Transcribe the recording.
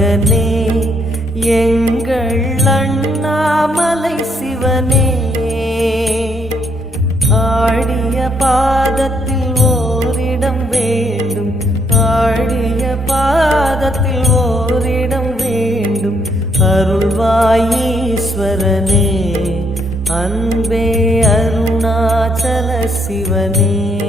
மகனே எங்கள் அண்ணாமலை சிவனே, ஆடிய பாதத்தில் ஓரிடம் வேண்டும், ஆடிய பாதத்தில் ஓரிடம் வேண்டும். அருள்வாயீஸ்வரனே, அன்பே அருணாச்சல சிவனே.